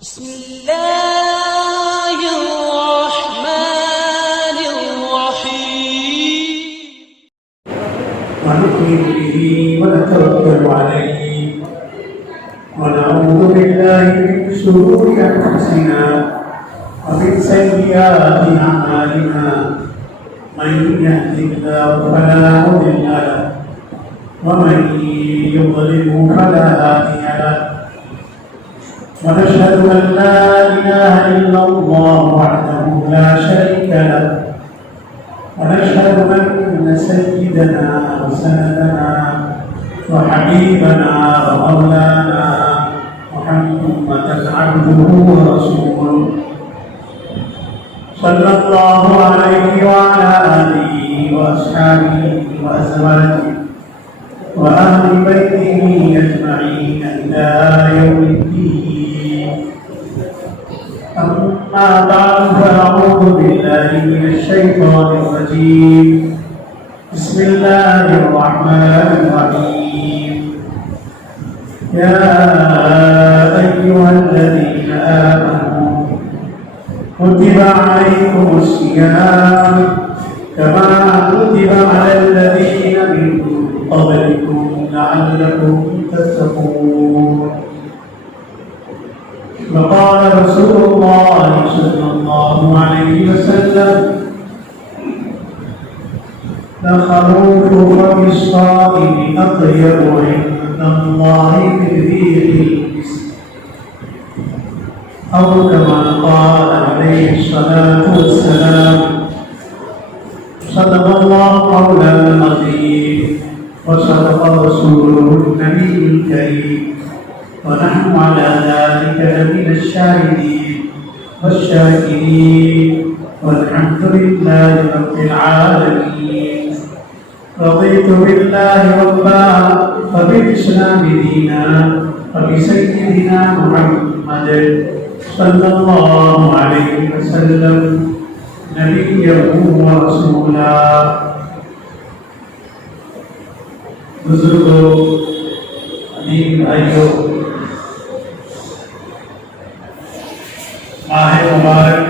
بسم الله الرحمن الرحيم ونؤمن به ونتوكل عليه ونعوذ بالله من شرور أنفسنا ومن سيئات أعمالنا من يهده الله فلا مضل له ومن يضلل فلا هادي له ونشهد أن لا إله إلا الله وحده لا شريك له ونشهد أن سيدنا وسندنا وحبيبنا ومولانا محمدا عبده ورسوله صلى الله عليه وعلى آله وأصحابه وأزواجه وأهل بيته أجمعين إلى يوم الدين. أما بعد فأعوذ بالله من الشيطان الرجيم. بسم الله الرحمن الرحيم. يا أيها الذين آمنوا كتب عليكم الصيام كما كتب على الذين من قبلكم لعلكم تتقون. وقال رسول الله صلى الله عليه وسلم لخلوف فم الصائم أطيب عند الله من ريح المسك أو كما قال عليه الصلاة والسلام. صدق الله مولانا العظيم وصدق رسوله النبي الكريم ونحن على ذلك من الشاهدين والشاكرين والحمد لله رب العالمين. رضيت بالله ربا وبالإسلام دينا وبسيدنا محمد صلى الله عليه وسلم نبيا ورسولا. بزرگوں، دین بھائیوں، ماہ مبارک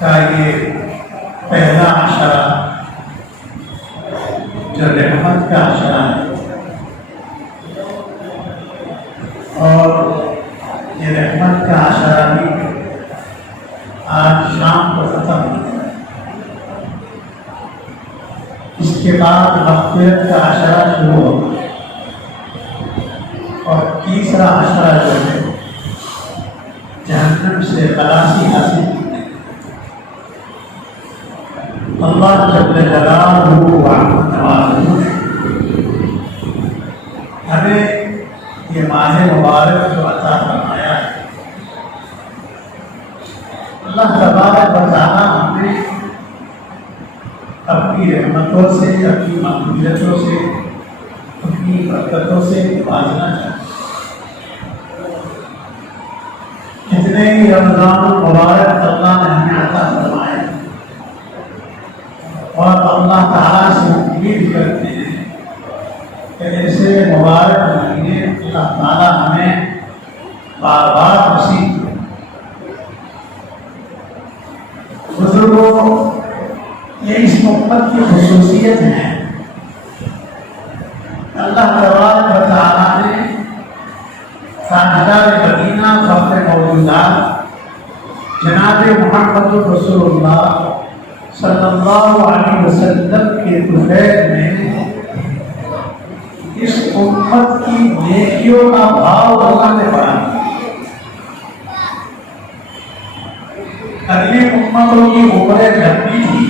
کا یہ پہلا عشرہ جو رحمت کا عشرہ ہے اور یہ رحمت کا عشرہ بھی آج شام کو ختم ہو گیا. اس کے بعد مغفرت کا عشرہ شروع ہوگا اور تیسرا عشرہ جو ہے جہنم سے خلاصی حاصل کرنے. اللہ جل جلالہ ہمیں یہ ماہ مبارک جو عطا فرمایا ہے، اللہ تبارک و تعالیٰ ہمیں اپنی رحمتوں سے، اپنی مغفرتوں سے، اپنی برکتوں سے نوازنا چاہتے ہیں. جتنے بھی رمضان المبارک اللہ نے ہمیں عطا فرمائے اور اللہ تعالیٰ سے امید کرتے ہیں کہ ایسے مبارک مہینے اللہ تعالیٰ ہمیں بار بار نصیب کرے. بزرگوں، یہ اس امت کی خصوصیت ہے. اللہ تبارک و تعالیٰ نے تاجدار مدینہ فخر موجودات جناب محمد رسول اللہ صلی اللہ علیہ وسلم کے طفیل میں اس امت کی نیکیوں کا بھاؤ اللہ نے بڑھا دیا. اگلی امتوں کی عمریں لمبی تھی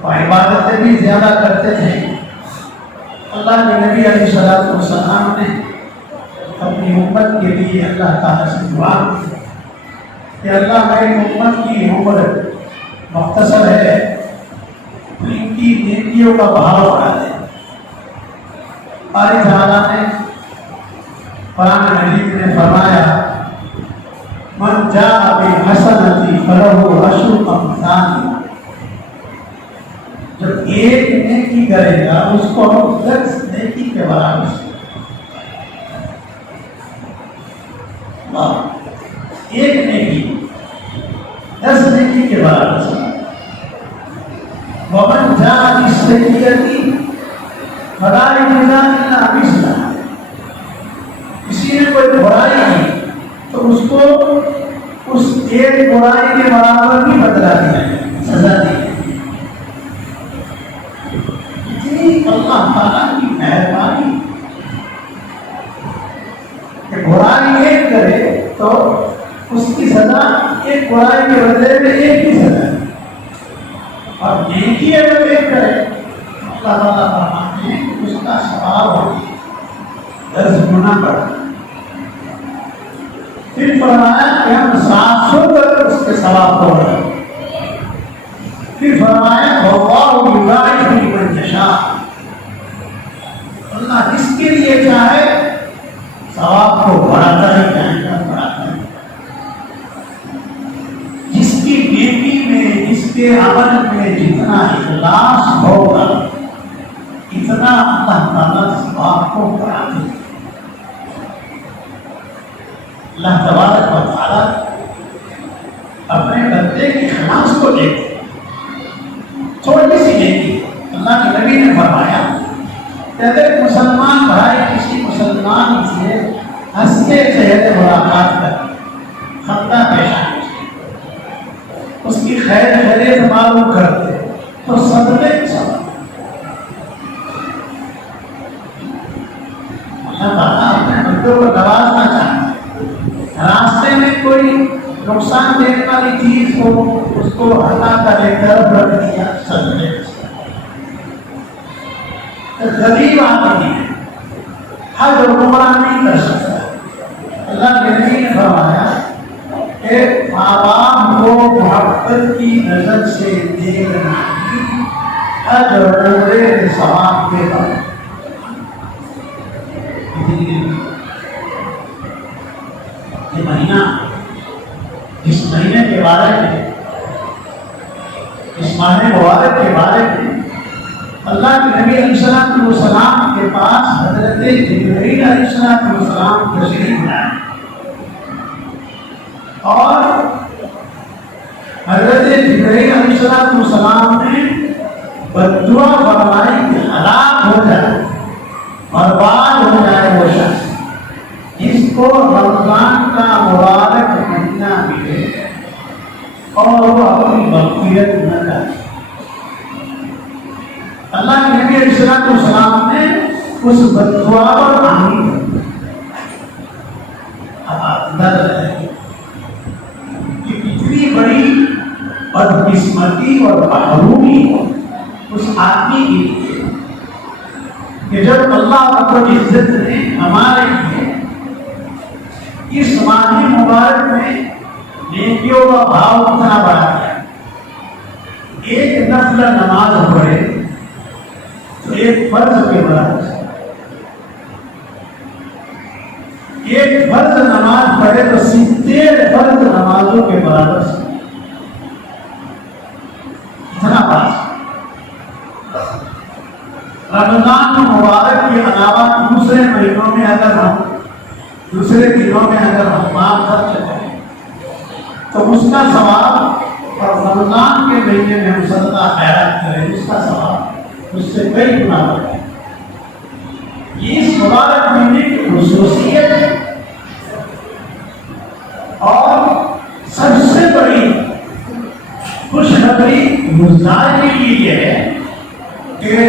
اور عبادتیں بھی زیادہ کرتے تھے. اللہ کے نبی علیہ الصلوۃ والسلام نے اپنی امت کے لیے اللہ تعالیٰ سے دعا کی کہ اللہ میری امت کی عمر مختصر ہے، ان کی نیکیوں کا بہاؤ بڑھا دے. باری تعالیٰ نے قرآن مجید میں فرمایا من جاء بالحسنۃ فلہ عشر امثالها. جب ایک نیکی کرے گا اس کو ہم 10 نیکی کے برابر سے. اور ایک نیکی 10 نیکی کے برابر ومن جاء بالسیئۃ فلا یجزا الا مثلها، کسی نے کوئی برائی کی تو اس کو اس ایک برائی کے برابر بھی بدلا دیا ہے، سزا دی ہے۔ اتنی اللہ تعالیٰ کی مہربانی کہ برائی ایک کرے تو اس کی سزا ایک برائی کے بدلے میں ایک ہی سزا ہے، اور نیکی اگر ایک کرے اللہ تعالیٰ فرماتے ہیں کہ اس کا ثواب 10 گنا بڑھتا ہے۔ پھر فرمایا کہ ہم 700 تک اس کے ثواب کو بڑھائیں۔ پھر فرمایا واللہ یضاعف لمن یشاء، اللہ جس کے لیے چاہے ثواب کو بڑھاتا ہے، چاہے بڑھاتا ہے۔ جس کی نیکی میں، جس کے عمل میں جتنا اخلاص ہوگا اتنا اللہ تعالیٰ ثواب کو بڑھاتے ہیں۔ اللہ تبارک و تعالیٰ اپنے بندے کے اخلاص کو دیکھتے ہیں۔ چھوٹی سی نیکی، اللہ کے نبی نے فرمایا کہ اگر مسلمان بھائی کسی مسلمان سے ہنستے چہرے ملاقات کرے، خندہ پیش آئے، اس کی خیر خیریت معلوم کرتے تو صدقے کی ثواب۔ اللہ تعالیٰ اپنے بندوں کو نوازنا چاہتا ہے۔ راستے میں کوئی نقصان دینے والی چیز ہو اس کو ہٹا کر ایک طرف رکھ دیا، صدقے غریب آدمی ہے، حج اور عمرہ نہیں کر سکتا، اللہ کے نبی نے فرمایا کہ ماں باپ کو محبت کی نظر سے دیکھنا حج اور عمرے کے ثواب کے بعد۔ یہ مہینہ، اس مہینے کے بارے میں، اس ماہ مبارک کے بارے میں اللہ کے نبی علیہ السلام کے پاس حضرت جبرائیل علیہ السلام تشریف لائے اور حضرت جبرائیل علیہ السلام نے بددعا فرمائی کہ ہلاک ہو جائے، برباد ہو جائے وہ شخص جس کو رمضان کا مبارک مہینہ ملے اور وہ اپنی مغفرت نہ کرے۔ اللہ کے نبی علیہ السلام نے اس بددعا پر آمین۔ اب آپ اندازہ ہے کہ کتنی بڑی بدقسمتی اور محرومی اس آدمی کی لیے کہ جب اللہ رب العزت نے ہمارے لیے اس ماہ مبارک میں نیکیوں کا بھاؤ اتنا بڑھا دیا، ایک نفل نماز پڑھے تو ایک فرض کے برابر، ایک فرض نماز پڑھے تو 70 فرض نمازوں کے برابر اتنا پاس۔ رمضان مبارک کے علاوہ دوسرے مہینوں میں اگر ہم، دوسرے دنوں میں اگر ہم مال خرچ کریں تو اس کا ثواب، اور رمضان کے مہینے میں ہم صدقہ خیرات کریں اس کا ثواب اس سے کئی گنا بڑھتا ہے۔ یہ اس مبارک مہینے کی خصوصیت ہے، اور سب سے بڑی خوشخبری گزار کے لیے یہ ہے کہ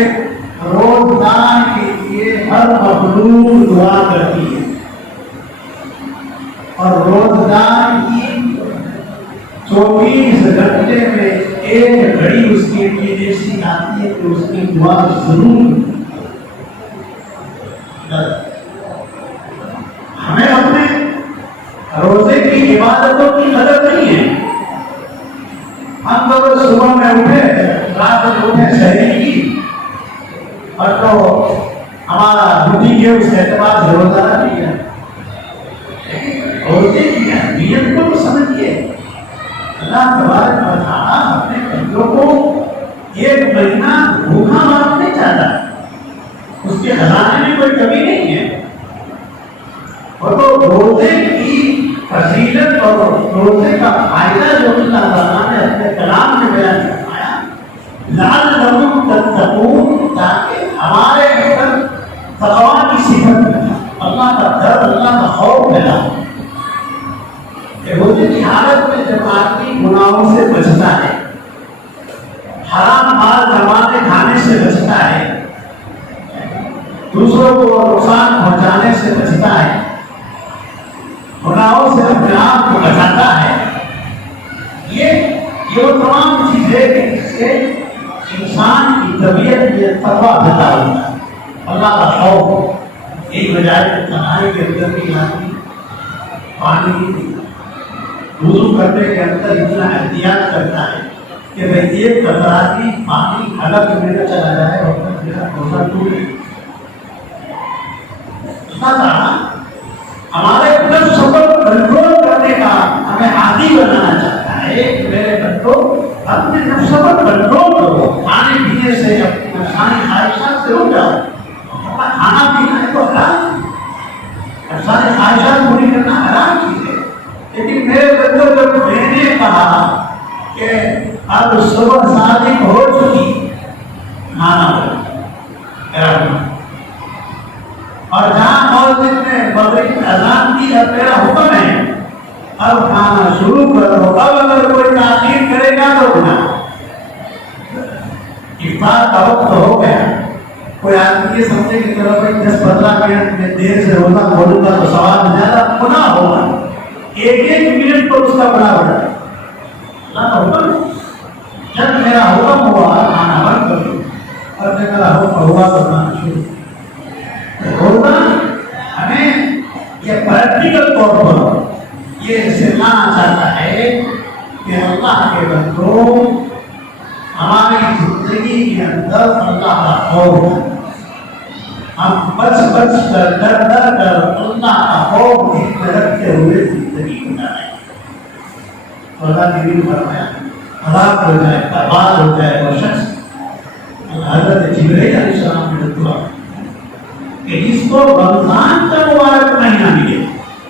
روزدار کے لیے ہر مخلوق دعا کرتی ہے، اور روزدار کی 24 گھنٹے میں ایک گھڑی اس کے لیے ایسی آتی ہے کہ اس کی دعا ضرور۔ ہمیں اپنے روزے کی عبادتوں کی قدر نہیں ہے۔ ہم تو صبح میں اٹھے، رات میں اٹھے، سحری کی اور تو ہمارا ڈیوٹی کے اس اعتبار سے روزہ نہیں ہے۔ روزے کی اہمیت کو تو سمجھیے۔ اللہ تبارک و تعالیٰ اپنے بندوں کو ایک مہینہ بھوکا مارنے چاہتا ہے، اس کے خزانے میں کوئی کمی نہیں ہے۔ اور تو روزے کی فضیلت اور روزے کا فائدہ جو اللہ تعالیٰ نے اپنے کلام میں بیان فرمایا، لعلکم تتقون، تاکہ ہمارے اندر تقویٰ کی صفت پیدا، اللہ کا ڈر، اللہ کا خوف پیدا ہو۔ کہ روزے کی حالت میں جب آدمی گناہوں سے بچتا ہے، حرام مال کمانے کھانے سے بچتا ہے، دوسروں کو نقصان پہنچانے سے بچتا ہے، گناہوں سے اپنے آپ کو بچاتا ہے، یہ وہ تمام چیزیں جس سے انسان کی طبیعت میں تقویٰ پیدا ہوتا ہے، اللہ کا خوف۔ ایک بجائے تنہائی کے اندر بھی آدمی پانی وضو کرنے کے اندر اتنا احتیاط کرتا ہے کہ بھائی ایک قطرہ بھی پانی حلق میں نہ چلا جائے اور میرا روزہ ٹوٹ جائے۔ ہمارے نفس کو کنٹرول کرنے کا ہمیں عادی بنانا چاہتا ہے کہ میرے بندو اپنے نفس کو کنٹرول کرو، کھانے پینے سے اپنی نفسانی خواہشات سے رک جاؤ۔ کھانا پینا ہے تو حرام، نفسانی خواہشات پوری کرنا حرام چیز ہے، لیکن میرے بندو جب میں نے کہا کہ اب صبح صادق ہو چکی، کھانا ہو، اور جہاں مولوی نے مغرب میں اذان کی اب میرا حکم ہے اب کھانا شروع کرو، اب اگر کوئی تاخیر کرے گا تو گناہ۔ افطار کا وقت ہو گیا، کوئی آدمی یہ سمجھے کہ چلو بھائی 10-15 منٹ میں دیر سے روزہ کھولوں گا تو ثواب زیادہ، گناہ ہوگا۔ ایک منٹ تو اس کا بڑا بڑا ہے، اللہ کا حکم ہے۔ جب میرا حکم ہوا کھانا بند کر دو، اور جب میرا حکم ہوا تو کھانا شروع۔ روزہ ہمیں یہ پریکٹیکل طور پر یہ سکھانا چاہتا ہے کہ اللہ کے بندوں ہماری زندگی کے اندر اللہ کا خوف، ہم بچ کر ڈر کر اللہ کا خوف رکھتے ہوئے زندگی گزاریں۔ اللہ کے دین فرمایا ہلاک ہو جائے، برباد ہو جائے وہ شخص، حضرت جبرائیل علیہ السلام نے دعا کہ جس کو رمضان کا مبارک مہینہ ملے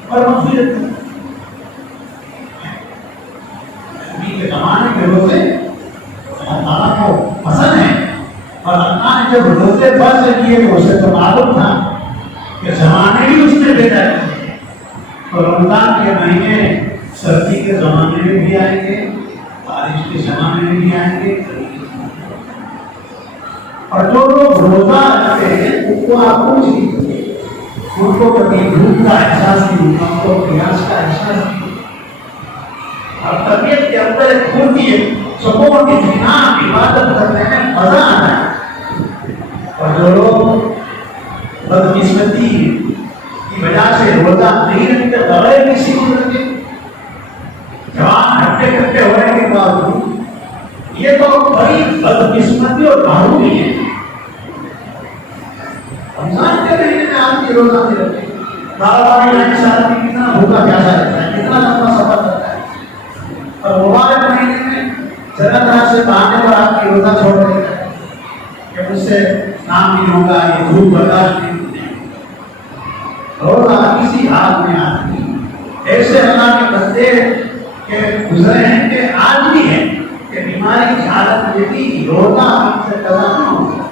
اور مغفرت نبی کے زمانے کے روزے اللہ تعالیٰ کو پسند ہے، اور اللہ نے جب روزے فرض کیے تو اسے تو معلوم تھا کہ زمانے بھی اس نے بھیجا ہے، تو رمضان کے مہینے سردی کے زمانے میں بھی آئیں گے، بارش کے زمانے میں بھی آئیں گے، اور جو لوگ روزہ رکھتے ہیں ان کو آپ پوچھ لیجیے، ان کو کبھی بھوک کا احساس نہیں ہوتا، ان کو پیاس کا احساس نہیں ہوتا، اور طبیعت کے اندر ایک پھرتی ہے، سکون اطمینان عبادت کرنے میں مزہ آتا ہے۔ اور جو لوگ بدقسمتی کی وجہ سے روزہ نہیں رکھتے، بغیر کسی کو رکھتے، جوان ہٹے کٹے ہونے کے باوجود، یہ تو بڑی بدقسمتی اور معروفی ہے۔ رمضان کے مہینے میں آپ کی روزہ نہیں رکھتے، کتنا بھوکا پیاسا رہتا ہے، کتنا لمبا سفر کرتا ہے، اور مبارک مہینے میں جنت راہ سے بہانے پر آپ کی روزہ چھوڑ دیتا ہے کہ مجھ سے کام نہیں ہوگا، یہ دھوپ برداشت نہیں ہوتے۔ روزہ کسی حال میں آدمی ایسے اللہ کے بندے کے گزرے ہیں کہ آج بھی ہے کہ بیماری کی حالت میں بھی روزہ ہم سے قضا نہ ہوگا۔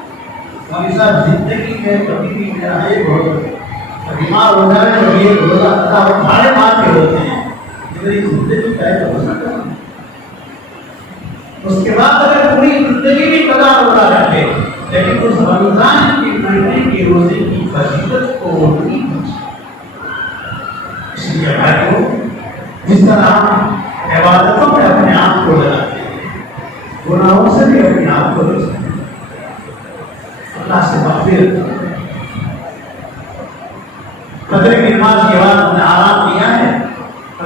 مولوی صاحب زندگی میں کبھی بھی میرا ایک روزہ بیمار ہو جائے تو یہ روزہ قضا اور بھاڑے مار کے ہوتے ہیں، میری زندگی کا ایک روزہ قضا، اس کے بعد اگر پوری زندگی بھی قضا روزہ رکھے لیکن اس رمضان کے مہینے کے روزے کی فضیلت کو نہیں پہنچے۔ اس لیے بھائیو، جس طرح ہم عبادتوں میں اپنے آپ کو لگاتے ہیں، گناہوں سے بھی اپنے آپ کو بچاتے ہیں، اللہ سے مغفرت۔ فجر کی نماز کے بعد ہم نے آرام کیا ہے،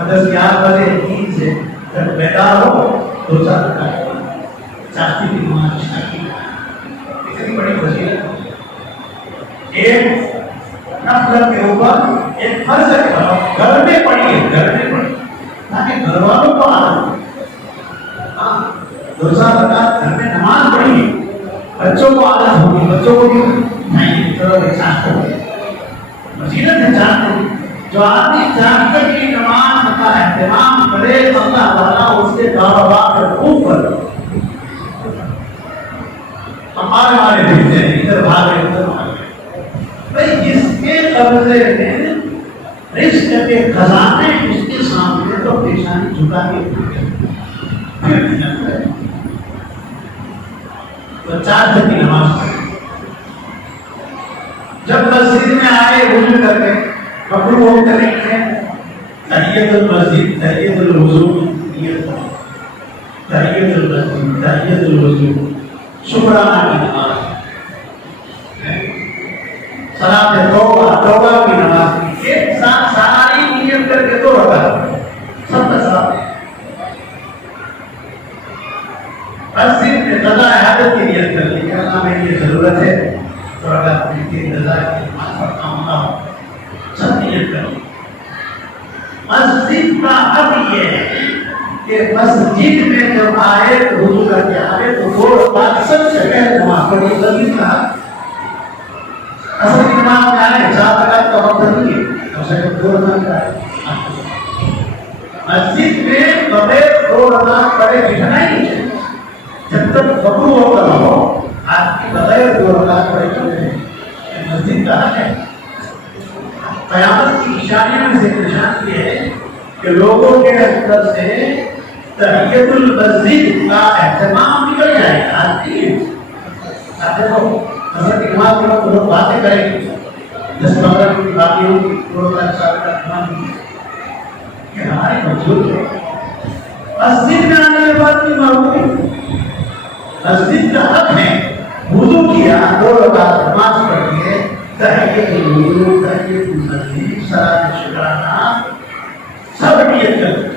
10-11 بجے نیند سے جب بیدار ہو تو 2 رکعت چاہتی کی نماز کی، اتنی بڑی فضیلت ہے۔ ایک نفل کے اوپر ایک فرض ہے، گھر میں پڑھیے، گھر میں پڑھیے تاکہ گھر والوں کو عادت ہو۔ 2 رکعت گھر میں نماز پڑھیے، بچوں کو عادت ہوگی، بچوں کو بھی نہیں چلو چاہتے ہو فضیلت ہے۔ چاہتے جو آدمی چاہتے کی نماز اہتمام کرے اللہ تعالیٰ اس کے کاروبار پر خوب کر دو. ہمارے دکھتے ہیں ادھر بھاگے ادھر بھاگے. بھائی جس کے قبضے میں رزق کے خزانے اس کے سامنے تو پیشانی جھکا کے پھر محنت کرے. تو 4 کی نماز پڑھے. جب مسجد میں آئے وضو کر کے کپڑوں کو کریں گے تحیت المسجد تحیت الوضو تحیت المسجد تحیت الوضو شکرانہ کی نماز صلاۃ توبہ توبہ کی نماز ایک ساتھ ساری نیت کر کے 2 رکعت سب کا ساتھ مسجد میں قضاء حاجت کی نیت کر لی کہ اللہ میں یہ ضرورت ہے تو اگر اپنی کی رضا کی نماز پڑھتا ہوں گا سب نیت کرو. مسجد کا حق یہ ہے کہ مسجد میں جب آئے تو وضو کر کے آئے تو 2 رکعت سب سے پہلے نماز پڑھی. مسجد کا اصل کی نماز میں آئے 4 رکعت کا وقت نہیں ہے اور صرف 2 رکعت کا ہے. مسجد میں بغیر 2 رکعت پڑھے بٹھنا ہی نہیں. جب تک وضو ہو کر ہو آپ کی بغیر 2 رکعت پڑھے چلے مسجد کا حق ہے. قیامت کی نشانیوں میں سے نشان یہ ہے کہ لوگوں کے اندر سے تحیت المسجد کا اہتمام نکل جائے گا. دیکھو حضرت امام کے لوگ باتیں کریں گے 10-15 منٹ باقی ہوگی 2 رکعت 4 رکعت کہ ہمارے موجود ہے. مسجد میں آنے کے بعد بھی معلوم مسجد کا حق ہے. وضو کیا 2 رکعت نماز پڑھی ہے تحیت الوضو تحیت المسجد صلاۃ شکرانہ سب نیت کر.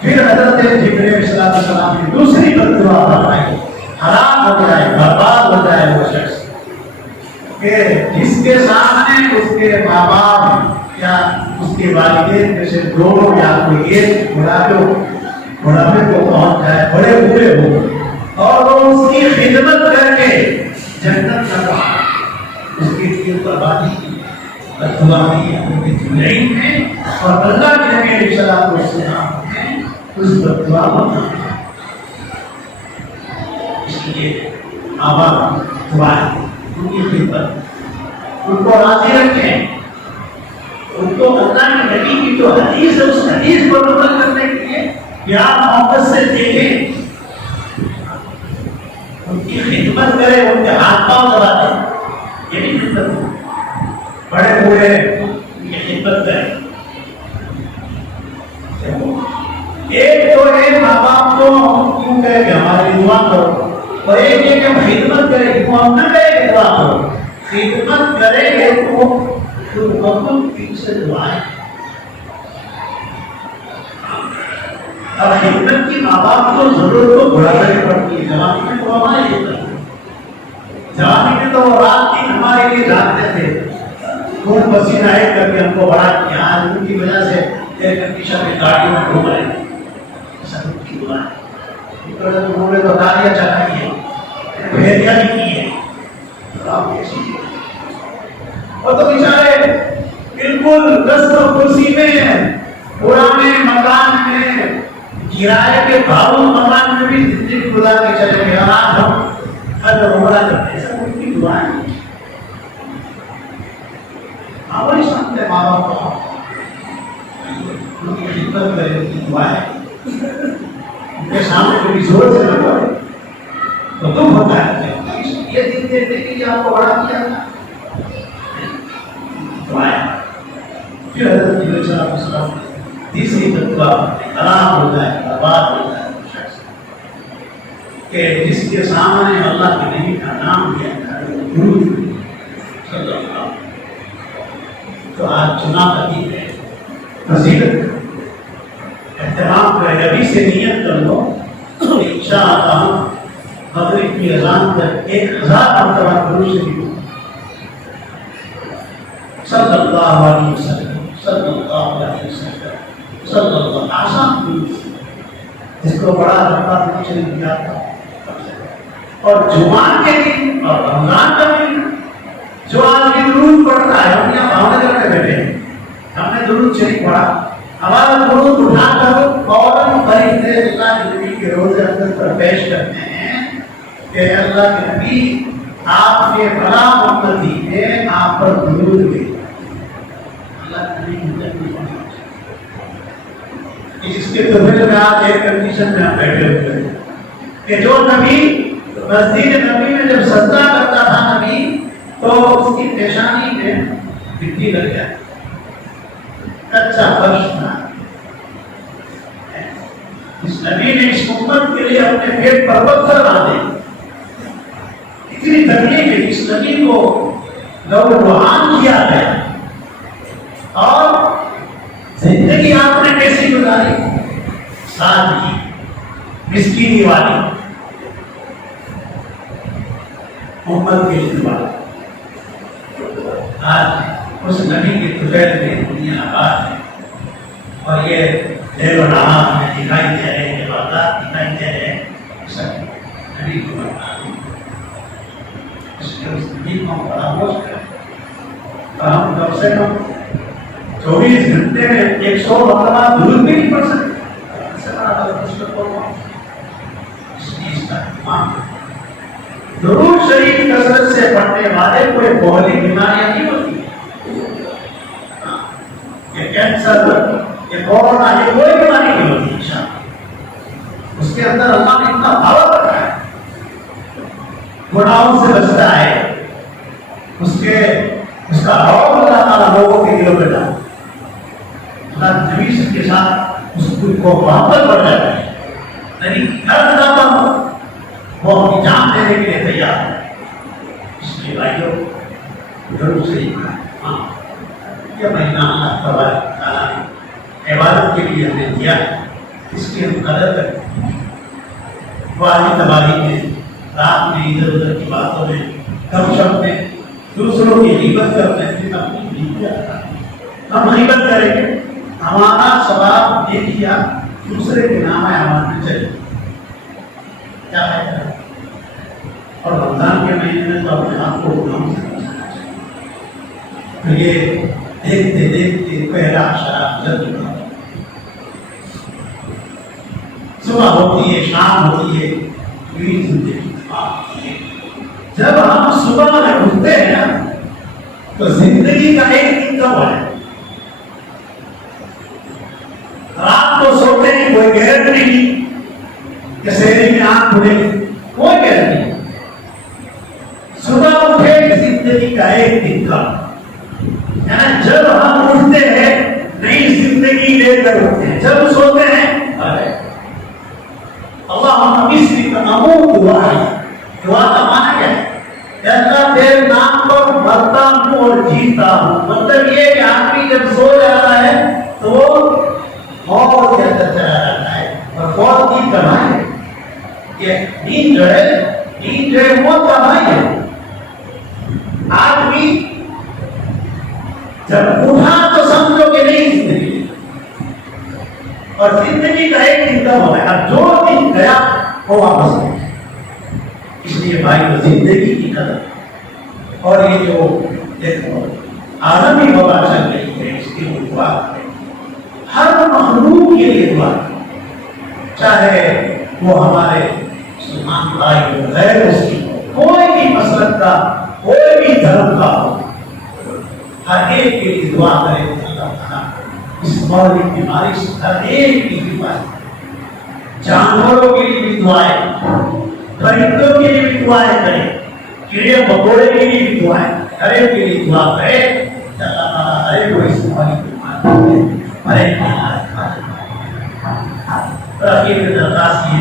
پھر حضرت جبرائیل علیہ السلام کی دوسری بددعا فرمائی حرام ہو جائے برباد ہو جائے وہ شخص کہ جس کے سامنے اس کے ماں باپ یا اس کے والدین میں سے 2 یا کوئی ایک بڑھاپے کو پہنچ جائے بڑے بوڑھے ہو اور وہ اس کی خدمت کر کے جنت کا اس کی بربادی بددعا کی اپنی زندگی میں اور اللہ کے نبی علیہ السلام نے اس بددعا کو اس لیے آباد دعا ان کی خدمت ان کو راضی رکھیں. ان کو اللہ کے نبی کی جو حدیث ہے اس حدیث کو عمل کرنے کے لیے پیار محبت سے دیکھیں ان کی خدمت کریں ان کے ہاتھ پاؤں دبا دیں. یہ نہیں خدمت بڑے بوڑھے ان کی خدمت کریں. ایک تو ہے ماں باپ کو کیوں کہے کہ ہماری دعا کرو اور ایک یہ کہ ہم خدمت کریں کہ ہم نہ کہے کہ دعا کرو. خدمت کریں گے تو مقبول دل سے دعائیں. اب خدمت کی ماں باپ کو ضرورت کو بڑھانے پڑتی ہے. جوانی میں تو ہمارے لیے جوانی میں تو رات کی ہمارے لیے جانتے تھے خون پسینہ ایک کر کے ہم کو بڑھا کیا آج ان کی وجہ سے ایئر کنڈیشن میں گاڑیوں میں گھوم رہے ہیں. سب کی دعائیں انہوں نے تو گاڑیاں چلائی ہیں بھیڑیاں بھی کی ہیں اور تو بیچارے بالکل دست و کرسی میں پرانے مکان میں کرائے کے بھاؤ مکان میں بھی زندگی گزار کے چلے گئے. آج ہم حج اور عمرہ کرتے ہیں سب ان کی دعائیں ہماری سامنے ماں باپ کو ان کی خدمت کرے ان کی دعائیں ان کے سامنے کبھی زور سے نہ پڑے تو تم ہوتا ہے یہ دن دیتے کہ آپ کو بڑا کیا تھا. پھر حضرت علیہ السلام تیسری بددعا حرام ہو جائے برباد ہو جائے کہ جس کے سامنے اللہ کے نبی کا نام لیا جائے تو آج چنا قدیم ہے فضیلت اہتمام کرے. ابھی سے نیت کر لو انشاءاللہ مغرب کی اذان تک 1000 مرتبہ درود شریف صلی اللہ علیہ وسلم صلی اللہ علیہ وسلم صلی اللہ. آسان درود جس کو بڑا لمبا درود شریف یاد تھا. اور جمعہ کے دن اور رمضان کا دن جو آدمی درود پڑھ درود شریف پڑھا ہمارا درود اٹھا کر فوراً فرشتے اللہ کے نبی کے روزے اقدس پر پیش کرتے ہیں کہ اللہ کے نبی آپ کے فلاں امتی نے آپ پر درود بھیجا. اللہ کے نبی اس کے طرف میں آج ایک کنڈیشن میں بیٹھے ہوئے ہیں کہ جو نبی مسجد نبی میں جب سجدہ کرتا تھا نبی تو اس کی پیشانی میں مٹی لگ جائے, کچا فرش تھا. اس نبی نے اس امت کے لیے اپنے پیٹ پر پتھر باندھے. اتنی تکلیف ہے اس نبی کو نوجوان کیا گیا. اور زندگی آپ نے کیسی گزاری؟ سادگی, مسکینی والی, امت کے لیے. آج اس نبی کے طفیل میں دنیا آباد ہے اور یہ دیر و نہار میں دکھائی دے رہے ہیں, واردات دکھائی دے رہے ہیں. سب نبی کو اس لیے اس نبی کو ہم فراموش کریں. ہم کم سے کم 24 گھنٹے میں 100 مرتبہ درود بھی نہیں پڑھ سکتے. درود شریف کثرت سے پڑھنے والے کوئی بہلی بیماریاں نہیں ہوتی. یہ کینسر, یہ کورونا, یہ کوئی بیماری نہیں ہوتی. اس کے اندر اللہ نے اتنا پاور رکھا ہے, گناہوں سے بچتا ہے. اس کا روح اللہ تعالیٰ لوگوں کے دلوں میں ڈالا. اللہ نبی کے ساتھ اس کو محبت بڑھ جاتا ہے. نبی ہر دفعہ وہ اپنی جان دینے کے لیے تیار ہے. اس لیے بھائیوں ضرور صحیح کہا, یہ مہینہ اللہ تبارک تعالیٰ نے عبادت کے لیے ہمیں دیا ہے, اس کی ہم قدر کریں. والی تباہی میں, رات میں, ادھر ادھر کی باتوں میں, کم شب میں, دوسروں کی غیبت کرتے ہیں. اپنی ہم غیبت کریں گے, ہمارا ثواب یہ کیا دوسرے کے نام ہے ہمارے چلے کیا ہے. اور رمضان کے مہینے میں تو اپنے آپ کو گناہوں سے بچانا چاہیے. یہ دیکھتے دیکھتے پہلا شراب جب چکا, صبح ہوتی ہے, شام ہوتی ہے, پوری زندگی ہوتی ہے. جب ہم صبح میں اٹھتے ہیں تو زندگی کا ایک دن کم ہے. رات کو سوتے ہیں, کوئی گارنٹی نہیں کہ شہری میں آنکھ کھلے گی, کوئی گارنٹی نہیں. صبح اٹھے زندگی کا ایک دن کم. یعنی جب ہم اٹھتے ہیں نئی زندگی لے کر اٹھتے ہیں, جب سوتے ہیں اللہ بسمک اموت واحیا. دعا کا معنی کیا ہے؟ اللہ تیرے نام پر مرتا ہوں اور جیتا ہوں. مطلب یہ کہ آدمی جب سو جاتا ہے تو وہ موت کے اندر چلا جاتا ہے اور موت کی کمائی ہے. یہ نیند جو ہے موت کا بھائی ہے. آدمی جب اٹھا تو سمجھو کہ نہیں زندگی, اور زندگی کا ایک دن کم ہو گیا, جو دن گیا وہ واپس نہیں. اس لیے بھائی کو زندگی کی قدر. اور یہ جو دیکھو عالمی وبا چل رہی ہے, اس کی دعا کریں. ہر مخلوق کے لیے دعا کریں, چاہے وہ ہمارے مسلمان بھائی ہو, غیر مسلم ہو, کوئی بھی مسلک کا, کوئی بھی دھرم کا ہو, ہر ایک کے لیے دعا کریں. اللہ تعالیٰ اس موری بیماری سے ہر ایک کی حفاظت. جانوروں کے لیے بھی دعائیں, پرندوں کے لیے بھی دعائیں کریں, کیڑے مکوڑے کے لیے بھی دعائیں, ہر ایک کے لیے دعا کریں. اللہ تعالیٰ ہر ایک کو اس موری بیماری ہر ایک کی حفاظت. درخواست یہ